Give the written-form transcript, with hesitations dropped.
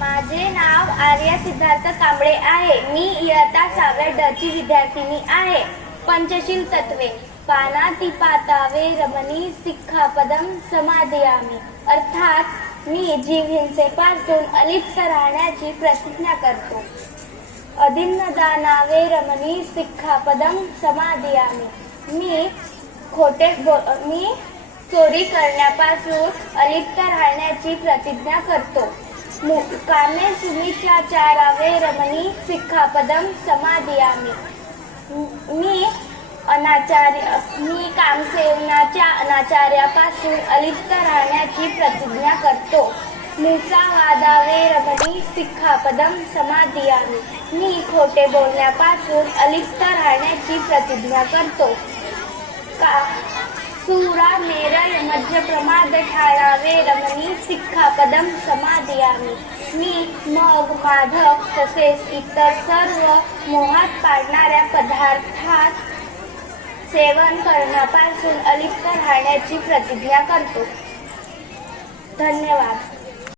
माझे नाव आर्या सिद्धार्थ कांबळे आहे। मी इयत्ता 6व्या ड ची विद्यार्थिनी आहे। पंचशील तत्वे पानातिपाता रमणी सिक्खापदम समादयामि। अर्थात मी जीवहिंसेपासून अलिप्त राहण्याची प्रतिज्ञा करतो। अदिन्नदानावे रमणी सिक्खापदम समादयामि। मी चोरी करण्यापासून अलिप्त राहण्याची प्रतिज्ञा करतो। कामे सुमिचाचारावे रमणी सिक्खापदम समादयामि। मी कामसेवनाच्या अनाचार्यापासून अलिप्त राहण्याची प्रतिज्ञा करतो। मुसावादावे रमणी सिक्खापदम समादयामि। मी खोटे बोलण्यापासून अलिप्त राहण्याची प्रतिज्ञा करतो। सूरा मेरय मध्य प्रमाद ठाणावे रमणी सिक्खापदम समादयामि। मी मग माधव तसेच इतर सर्व मोहात पाडणाऱ्या पदार्थात सेवन करण्यापासून अलिप्त राहण्याची प्रतिज्ञा करतो। धन्यवाद।